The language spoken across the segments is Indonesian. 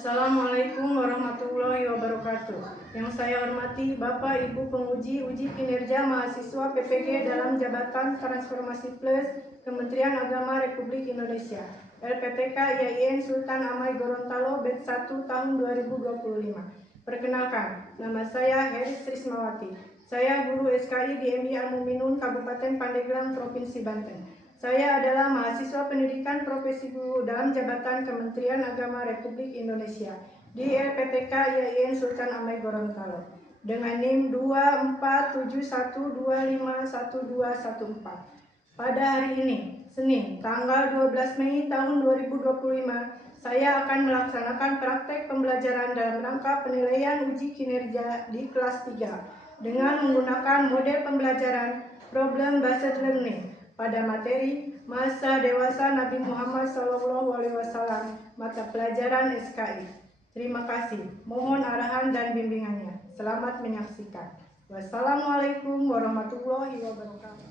Assalamualaikum warahmatullahi wabarakatuh. Yang saya hormati Bapak Ibu penguji uji kinerja mahasiswa PPG dalam Jabatan Transformasi Plus Kementerian Agama Republik Indonesia LPTK IAIN Sultan Amai Gorontalo Batch 1 tahun 2025. Perkenalkan, nama saya Heris Trismawati. Saya guru SKI di MI Al-Muminun Kabupaten Pandeglang, Provinsi Banten. Saya adalah mahasiswa pendidikan profesi guru dalam Jabatan Kementerian Agama Republik Indonesia di LPTK IAIN Sultan Amai Gorontalo dengan NIM 2471251214. Pada hari ini, Senin, tanggal 12 Mei tahun 2025, saya akan melaksanakan praktek pembelajaran dalam rangka penilaian uji kinerja di kelas 3 dengan menggunakan model pembelajaran Problem Based Learning pada materi Masa Dewasa Nabi Muhammad SAW, mata pelajaran SKI. Terima kasih. Mohon arahan dan bimbingannya. Selamat menyaksikan. Wassalamualaikum warahmatullahi wabarakatuh.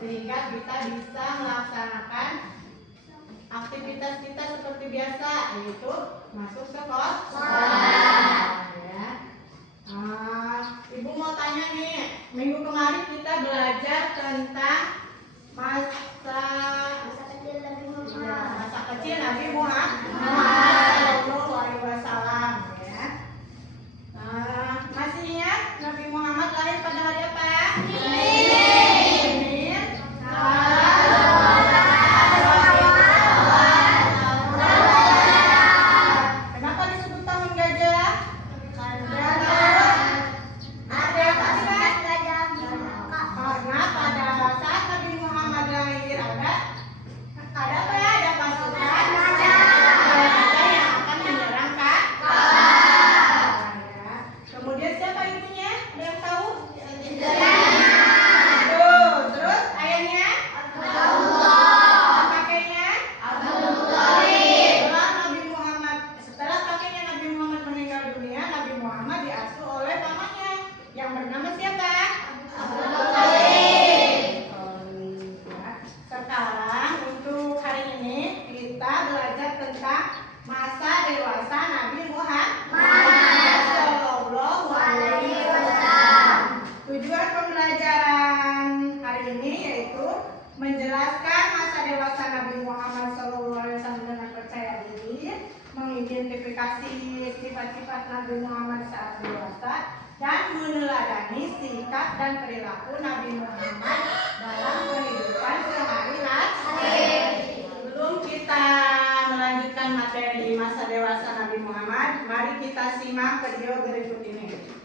Sehingga kita bisa melaksanakan aktivitas kita seperti biasa, yaitu masuk sekolah. Ya. Ibu mau tanya nih, minggu kemarin kita belajar tentang masa kecil Nabi Muhammad SAW. Ya. Masih ingat Nabi Muhammad lahir pada hari apa? dewasa Nabi Muhammad SAW dengan percaya diri, mengidentifikasi sifat-sifat Nabi Muhammad saat dewasa, dan meneladani sikap dan perilaku Nabi Muhammad dalam kehidupan sehari-hari. Sebelum kita melanjutkan materi masa dewasa Nabi Muhammad, mari kita simak video berikut ini.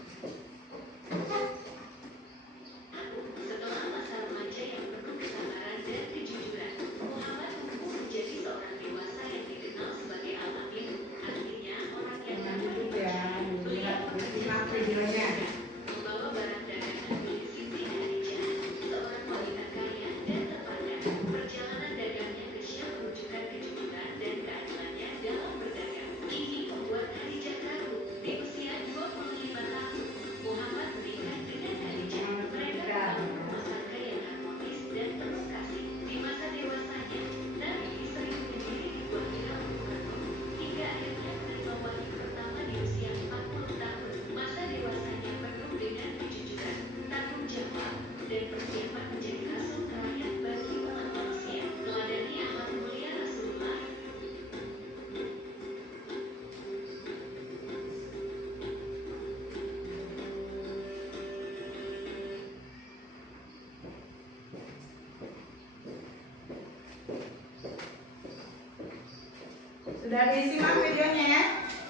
Sudah disimak videonya ya?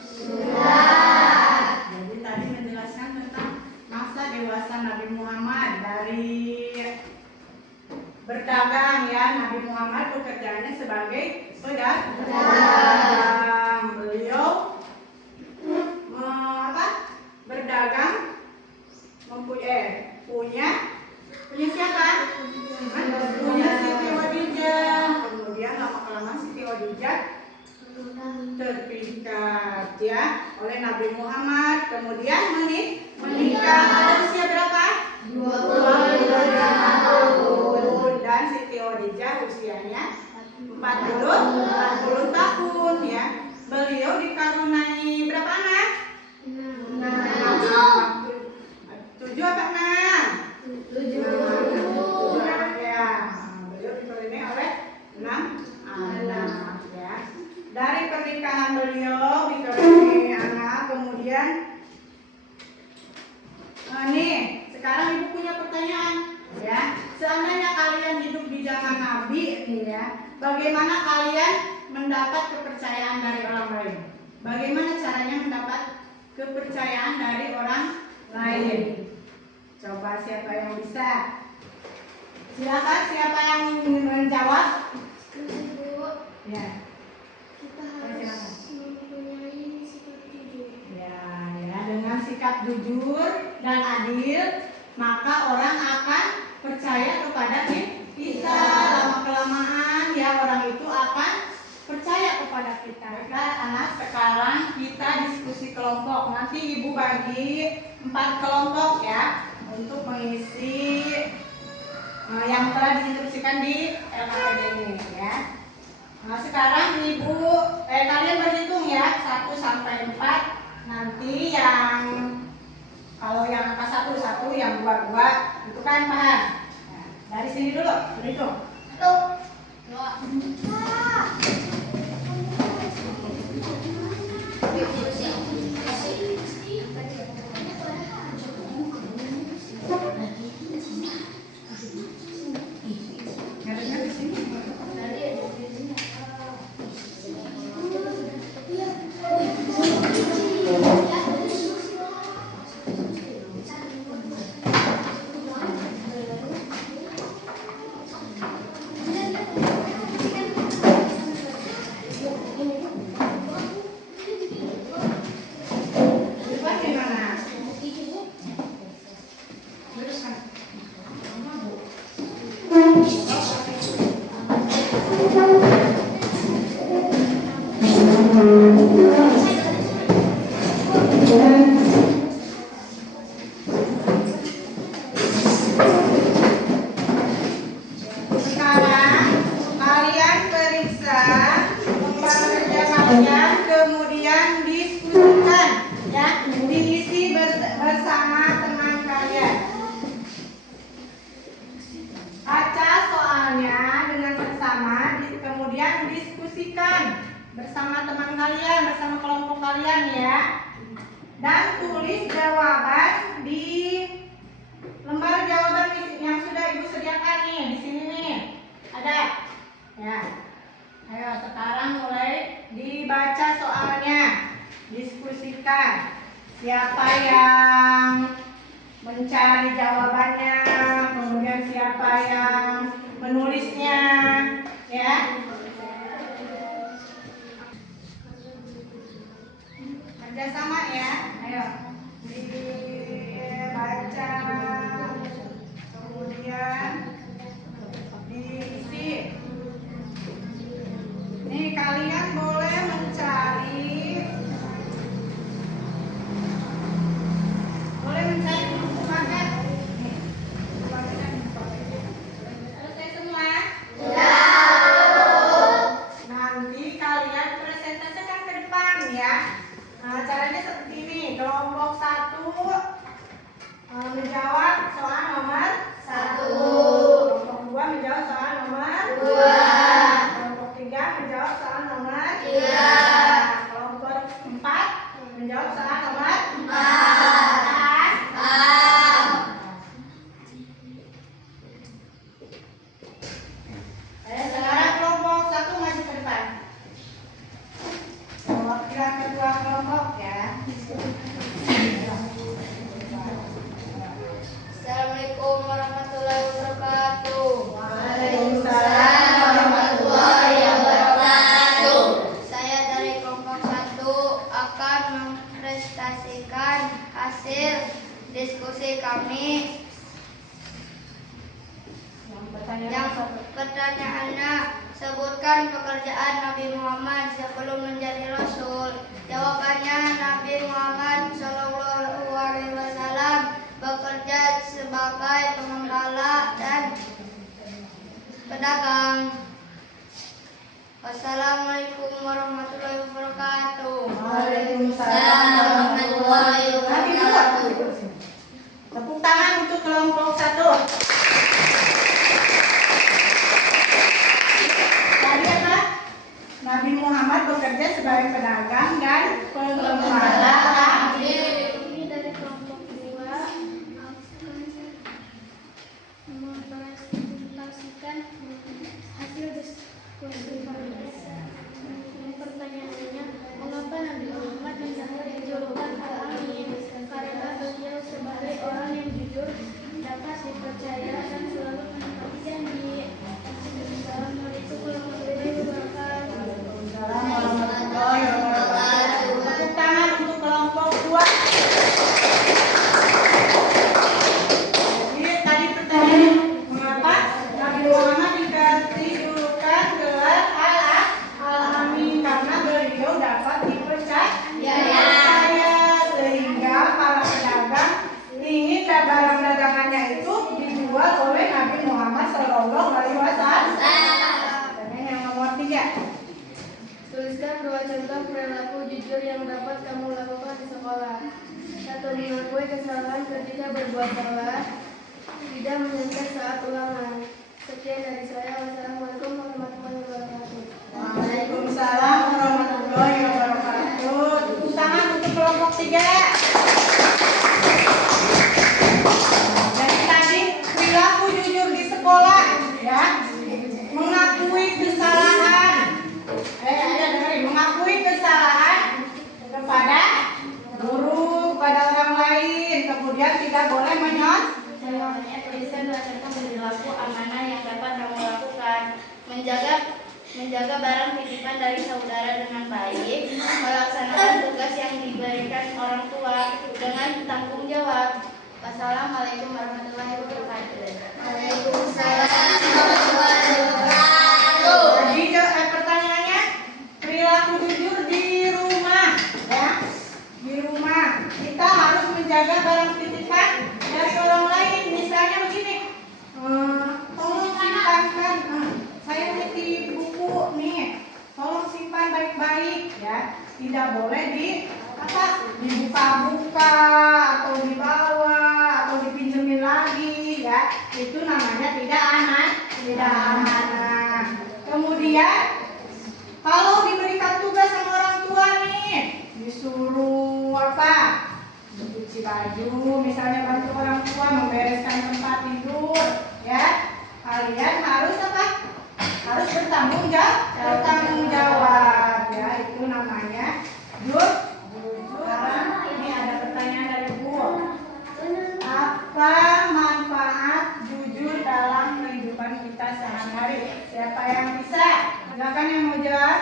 Sudah. Jadi tadi menjelaskan tentang masa dewasa Nabi Muhammad dari berdagang ya. Nabi Muhammad pekerjaannya sebagai pedagang. Beliau berdagang punya siapa? Punya Siti Khadijah. Kemudian lama-kelamaan Siti Khadijah terpikat ya oleh Nabi Muhammad, kemudian menikah pada usia berapa? 25 tahun, dan Siti Khadijah usianya 40 tahun ya. Beliau dikaruniai berapa anak? 7 apa 6? 7 anak ya. Beliau dikaruniai oleh 6 anak ya. Dari pernikahan beliau dikaruniai anak, kemudian sekarang ibu punya pertanyaan ya. Seandainya kalian hidup di zaman Nabi nih ya, bagaimana kalian mendapat kepercayaan dari orang lain? Bagaimana caranya mendapat kepercayaan dari orang lain? Coba siapa yang bisa? Silakan, siapa yang menjawab? Ya. Kita harus mempunyai sikap jujur. Ya, dengan sikap jujur dan adil, maka orang akan percaya kepada kita. Lama-kelamaan ya orang itu akan percaya kepada kita. Sekarang kita diskusi kelompok. Nanti ibu bagi 4 kelompok ya untuk mengisi yang telah diinstruksikan di LKPD ini ya. Nah, sekarang kalian berhitung ya 1 sampai 4. Nanti kalau yang angka 1 yang 2 itu kan paham. Nah, dari sini dulu berhitung. 1, 2, 1 Kemudian diskusikan bersama teman kalian, bersama kelompok kalian ya. Dan tulis jawaban di lembar jawaban yang sudah Ibu sediakan nih. Di sini nih ada. Ya. Ayo sekarang mulai dibaca soalnya. Diskusikan. Siapa yang mencari jawabannya, kemudian siapa yang menulisnya, ya. Kerjasama ya, ayo dibaca, kemudian diisi. Nih kalian boleh mencari buku paket. Nih, buku paketnya nih, buku paketnya. Selesai semua? Nanti kalian presentasikan ke depan ya. Nah, caranya seperti ini. Kelompok 1 menjawab soal nomor 1. Kelompok 2 menjawab soal nomor 2. Kelompok 3 menjawab soal nomor 3. Kelompok 4 menjawab soal nomor 4. Sekarang kelompok 1 maju ke depan. Perwakilan kedua kelompok ya. Assalamualaikum warahmatullahi wabarakatuh. Waalaikumsalam warahmatullahi wabarakatuh. Saya dari kelompok 1 akan mempresentasikan hasil diskusi kami. Yang pertanyaannya, sebutkan pekerjaan Nabi Muhammad sebelum menjadi Rasul. Jawabannya, Nabi Muhammad SAW bekerja sebagai pengembala dan pedagang. Wassalamualaikum warahmatullahi wabarakatuh. Waalaikumsalam warahmatullahi wabarakatuh. Tepuk tangan untuk kelompok 1. Tadi apa? Nabi Muhammad bekerja sebagai pedagang dan pengembala. Ini dari kelompok 2 akan mempresentasikan hasil diskusi kami. Pertanyaannya, mengapa Nabi Muhammad mendapat julukan Al-Amin? Karena beliau sebagai orang yang jujur, dapat dipercaya dan selalu menepati janji. Assalamualaikum warahmatullahi wabarakatuh. Waalaikumsalam warahmatullahi wabarakatuh. Tepuk tangan untuk kelompok 2. Jadi tadi pertanyaan, mengapa Nabi Muhammad dikasih julukan gelar Al-Amin? Karena beliau dapat dipercaya sehingga para pedagang ingin barang dagangannya itu dijual oleh Nabi Muhammad SAW. Dan yang nomor 3. Tuliskan 2 contoh perilaku jujur yang dapat kamu lakukan di sekolah. 1. Mengakui kesalahan ketika berbuat salah. 3. Menyelesaikan saat ulangan. Sekian dari saya. Wassalamualaikum warahmatullahi wabarakatuh. Waalaikumsalam warahmatullahi wabarakatuh. Tepuk tangan untuk kelompok 3. Jadi tadi perilaku jujur di sekolah ya. Mengakui kesalahan. Mengakui kesalahan kepada guru, kepada orang lain. Kemudian tidak boleh Tuliskan 2 contoh perilaku amanah yang dapat kamu lakukan. Menjaga barang titipan dari saudara dengan baik, melaksanakan tugas yang diberikan orang tua dengan tanggung jawab. Wassalamualaikum warahmatullahi wabarakatuh. Waalaikumsalam warahmatullahi wabarakatuh. Jadi pertanyaannya, perilaku jujur di rumah ya. Di rumah kita harus menjaga barang titipan dari orang lain. Misalnya begini, tolong simpankan, saya nitip buku nih, tolong simpan baik-baik ya. Tidak boleh dibuka-buka atau dibawa atau dipinjemin lagi ya. Itu namanya tidak amanah. Kemudian maju, misalnya bantu orang tua membereskan tempat tidur, ya. Kalian harus apa? Harus bertanggung jawab, ya. Itu namanya jujur. Sekarang ini ada pertanyaan dari Bu. Apa manfaat jujur dalam kehidupan kita sehari-hari? Siapa yang bisa? Silakan yang mau jawab.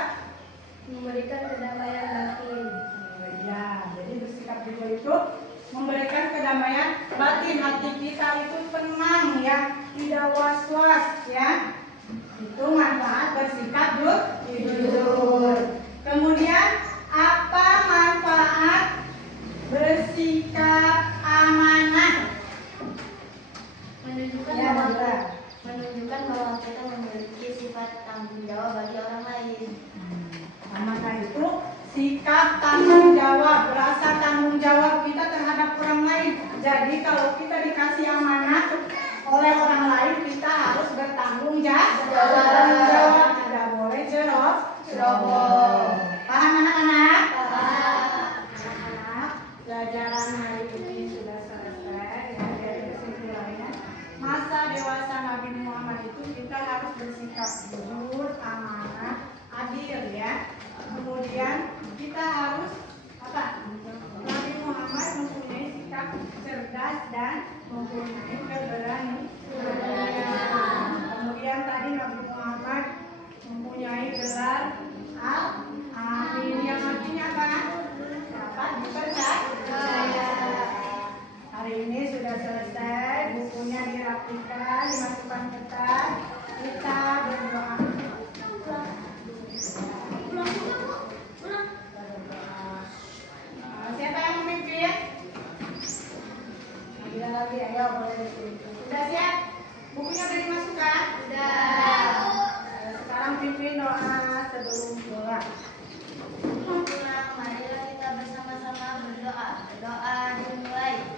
Memberikan kedamaian batin. Ya, jadi bersikap jujur itu memberikan kedamaian batin, hati kita itu tenang, ya, tidak was-was, ya. Itu manfaat bersikap jujur. Kemudian apa manfaat bersikap amanah? Menunjukkan Ya, bahwa Dora. menunjukkan bahwa kita memiliki sifat tanggung jawab bagi orang lain. Amanah itu sikap tanggung jawab, rasa tanggung jawab kita terhadap orang lain. Jadi kalau kita dikasih amanah oleh orang lain, kita harus bertanggung jawab. Tidak boleh ceroboh. Paham anak-anak? Anak-anak, pelajaran hari ini sudah selesai. Ya, dari kesimpulannya, masa dewasa Nabi Muhammad itu kita harus bersikap jujur, amanah, adil, ya. Kemudian kita harus apa? Nabi Muhammad mempunyai sikap cerdas dan mempunyai keberanian. Kemudian tadi Nabi Muhammad mempunyai gelar Al-Amin, yang artinya apa? Dapat dipercaya. Hari ini sudah selesai, bukunya dirapikan, dimasukkan ke tas. Kita berdoa. Siapa yang memimpin? Tidak lagi, ayo boleh dipimpin. Sudah siap? Bukunya sudah dimasukkan? Sudah. Sekarang pimpin doa sebelum doa. Marilah kita bersama-sama berdoa. Berdoa dimulai.